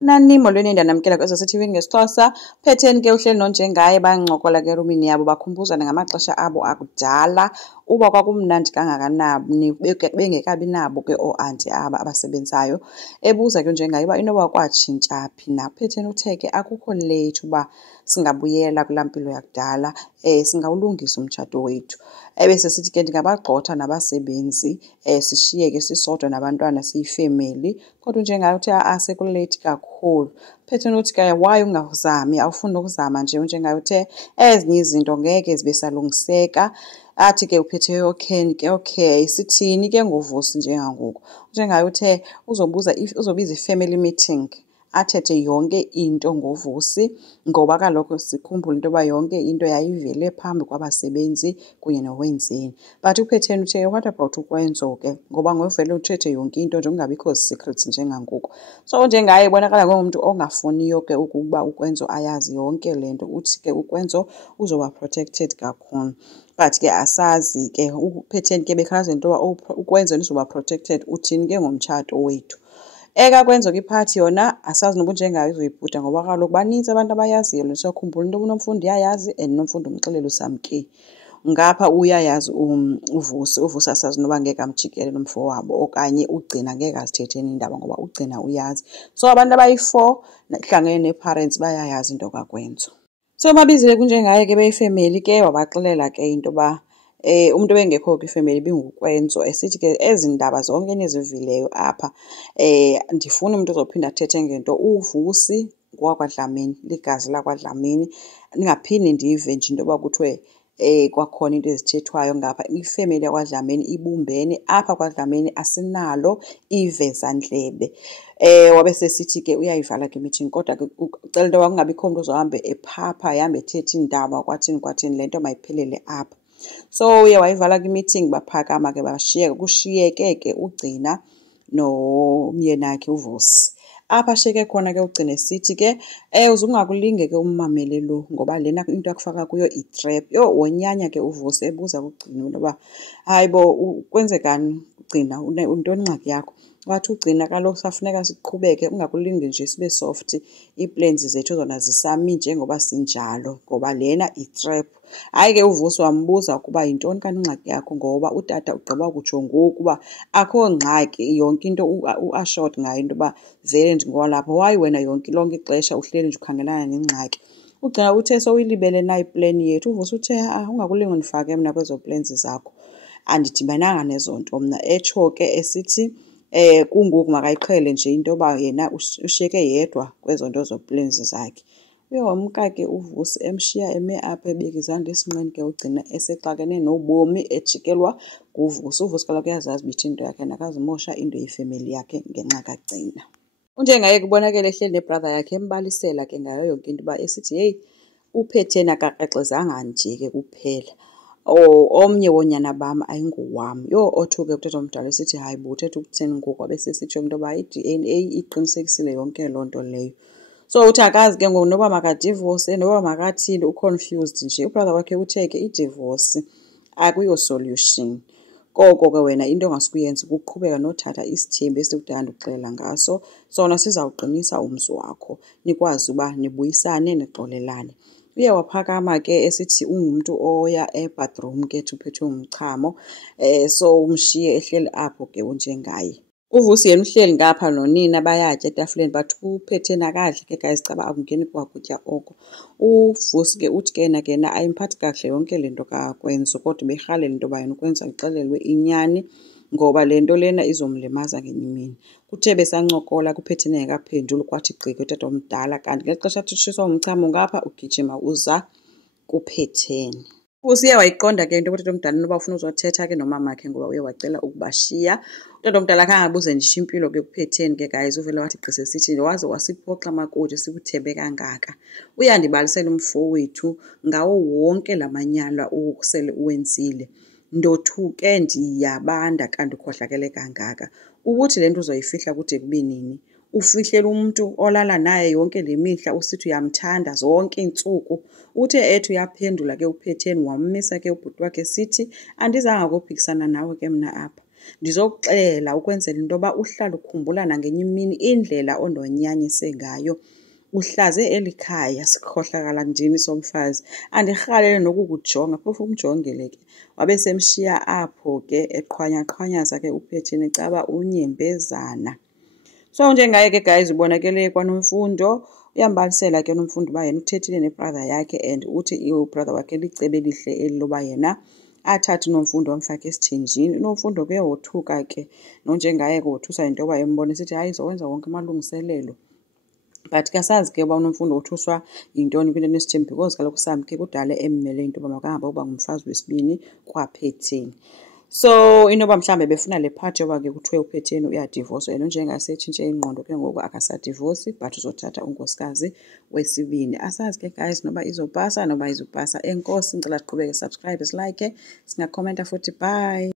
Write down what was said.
Nani molweni ndanamkela kweSCTV ngesiXhosa. Phetheni ke uhleli nonjengaye bancokola ke erumini yabo bakhumbuzana ngamaxesha abo akudala uba kwakumnandi kangakanani bengekabi nabo ke oo-anti aba abasebenzayo. Ebuza ke unjengaye uba inoba kwatshintsha phi na. UPhetheni uthe ke akukho late uba singabuyela kulaa mpilo yakudala, singawulungisa umtshato wethu. Ebesesithi ke ndingabagxotha nabasebenzi, sishiyeke sisodwa nabantwana siyifemeli. Kodwa unjengaye uthe sekulate kakhulu. UPhetheni uthi ke why ungazami, awufuni ukuzama nje. Unjengaye uthe ezinye izinto ngeke zibe salungiseka. Athi ke uPhetheni okay sithini ke ngoVusi njengangoku. Unjengaye uthe uzobiza i-family meeting athethe yonke into ngoVusi, ngoba kaloku sikhumbule into yoba yonke into yayivele phambi kwabasebenzi kunye noWenzeni. But uPhetheni uthe what about uKwenzo ke, ngoba ngovele uthethe yonke into nje kungabikho secrets njengangoku. So njengaye ibonakala ngomntu ongafuniyo ke ukuba uKwenzo ayazi yonke le nto. Uthi ke uKwenzo uzoba protected kakhulu. But ke asazi ke uPhetheni ke bekhalaza into yoba uKwenzo uzoba protected uthini ke ngomtshato wethu. Ekakwenzo ke iphathi yona asazi noba unjengayo uzoyibhuda, ngoba kaloku banintsi abantu abayaziyo le nto. Khumbula into yoba uNomfundo uyayazi and uNomfundo umxelele usamkile. Ngapha uyayazi uVusi. uVusi asazi noba ngeke amjikele nomfo wabo okanye uGcina ngeke azithetheni iindaba ngoba uGcina uyazi. So abantu abayi-4 hlangene nee-parents bayayazi into kakwenzo. So babizile kunjengaye ke beyifemeli ke wabaxelela ke into yoba umuntu ebengekho kwifemeli binguKwenzo. Esithi ke ezi ndaba zonke nizivileyo apha, ndifuna umuntu ozophinda athethe ngento. uVusi ngowakwaDlamini, ligazi lakwaDlamini. Ningaphinde ndive nje into yoba kuthiwe kwakhona into ezithethwayo ngapha. Ifemeli yakwaDlamini ibumbene apha kwaDlamini, asinalo ivezandlebe. Wabe sesithi ke uyayivala ke meeting, kodwa ke ucela into yoba kungabikho mntu ozohambe ephapha ahambe ethetha iindaba kwathini le nto mayiphelele apha. So uye wayivala kwi-meeting baphakama ke bashiyeka. Kushiyeke ke uGcina nomyenakhe uVusi. Apha ashiyeke khona ke uGcina esithi ke uze ungakulinge ke ummamele lo, ngoba lena into yakufaka kuyo itrap. Wonyanya ke uVusi ebuza kuGcina into yoba hayi bo kwenzekani uGcina, yintoni ingxaki yakho? Wathi uGcina kaloku safuneka siqhubeke, ungakulingi nje sibe soft, ii-plans zethu zona zisami njengoba sinjalo, ngoba lena itrap. Hayi ke uVusi wambuza ukuba yintoni kanti ingxaki yakho, ngoba utata ugqiba kutsho ngoku uba akho ngxaki, yonke into uassured ngayo into yoba vele ndingowalapha. Why wena lonke ixesha uhleli nje ukhangelana nengxaki? uGcina uthe sowuyilibele na iplani yethu. uVusi uthe ungakulingi undifake mna kwezo plans zakho, andidibananga nezo nto mna. Etsho ke esithi kungoku makayiqhele nje into yoba yena ushiyeke yedwa kwezo nto zo-plans zakhe. Uye wamka ke uVusi emshiya eme apha ebeka izandla esinqeni ke uGcina esexakene nobomi ejikelwa nguVusi. uVusi kaloku uyazazi uba ithi into yakhe nakazimosha into yefemeli yakhe ngenxa kaGcina. Unjengaye kubonakele ehleli nebrother yakhe embalisela ke ngayo yonke into uba esithi heyi uPhetheni akakrexezanga nje ke kuphela, omnye woonyana bam ayingowam. Othuke utata omdala esithi hayi bo uthetha ukuthini ngoku. Abesesitsho into yoba i-DNA iqinisekisile yonke loo nto leyo. So uthi akazi ke ngoku noba makadivose noba makathini, uconfused nje. Ubrother wakhe uthe ke idivorce akuyo solution. Koko ke wena into ongasukuyenza kuqhubeka nothatha isithembu esikudala ndikuxelela ngaso, sona sizawuqinisa umzi wakho, nikwazi uba nibuyisane nixolelane. Uye waphakama ke esithi ungumntu oya ebhathroom ke uphethwe ngumchamo, so umshiye ehleli apho ke unjengaye. uVusi yena uhleli ngapha nonina bayatya etafuleni, but uPhetheni akadli ke guys, caba akungeni kwakutya oko. uVusi ke uthi ke yena ayimphathi kakuhle yonke le nto kakwenzo, kodwa berhalela into yoba yena uKwenzo ayixelelwe inyani, ngoba le nto lena izomlimaza ngenye imini. Kuthe besancokola kuPhetheni engekaphenduli, kwathi gqike utata omdala, kanti ngeli xesha athi utshiswa ngumchamo ngapha ugijima uza kuPhetheni. uVusi uye wayiqonda ke into utata omdala noba ufuna uzothetha ke nomamakhe, ngoba uye wacela ukubashiya. Utata omdala khange abuze ndisho impilo ke kuPhetheni ke guys, uvele wathi gqise sithi waze wasiphoxa makoti sikuthebe kangaka. Uyandibalisela umfowethu ngawo wonke la manyala usele uwenzile. Ndothuke ndiyabanda kanti ukhohlakele kangaka. Ukuthi le nto uzoyifihla kude kube nini? Ufihlele umuntu olala naye yonke le mihla usithi uyamthanda zonke iintsuku. Uthe ethi uyaphendula ke uPhetheni wammisa ke ubhuti wakhe sithi andizanga kophikisana nawe ke mna apha. Ndizokuxelela ukwenzela into yoba uhlale ukhumbula nangenye imini indlela ondonyanyise ngayo. Uhlaze eli khaya sikhohlakala ndini somfazi. Andirhalele nokukujonga, phofu umjongile ke. Wabe semshiya apho ke eqhwanyaqhwanyaza ke uPhetheni caba unyembezana. So njengaye ke guys ubonakele kwaNomfundo, uyambalisela ke Nomfundo uba yena uthethile nebrother yakhe and uthi ubrother wakhe licebe elihle eli loba yena athathe uNomfundo amfake esithenjini. uNomfundo ke wothuka ke nonjengaye ke wothusa into yoba embona esithi hayi izokwenza wonke amalungiselelo. But kasazi ke uba uNomfundo uthuswa yintoni kwinto enesithembu because kaloku samkhe kudala emmele into yoba makahambe uba ngumfazi wesibini kwaPhetheni. So inoba mhlambe befuna le part yoba ke kuthiwe uPhetheni uyadivorce and njengasetshintshe ingqondo ke ngoku akasadivorce but uzothatha unkosikazi wesibini. Asazi ke guys noba izopasa noba izopasa. Enkosi ngicela siqhubeke subscribe, silike, singakhomenta futhi. Bye.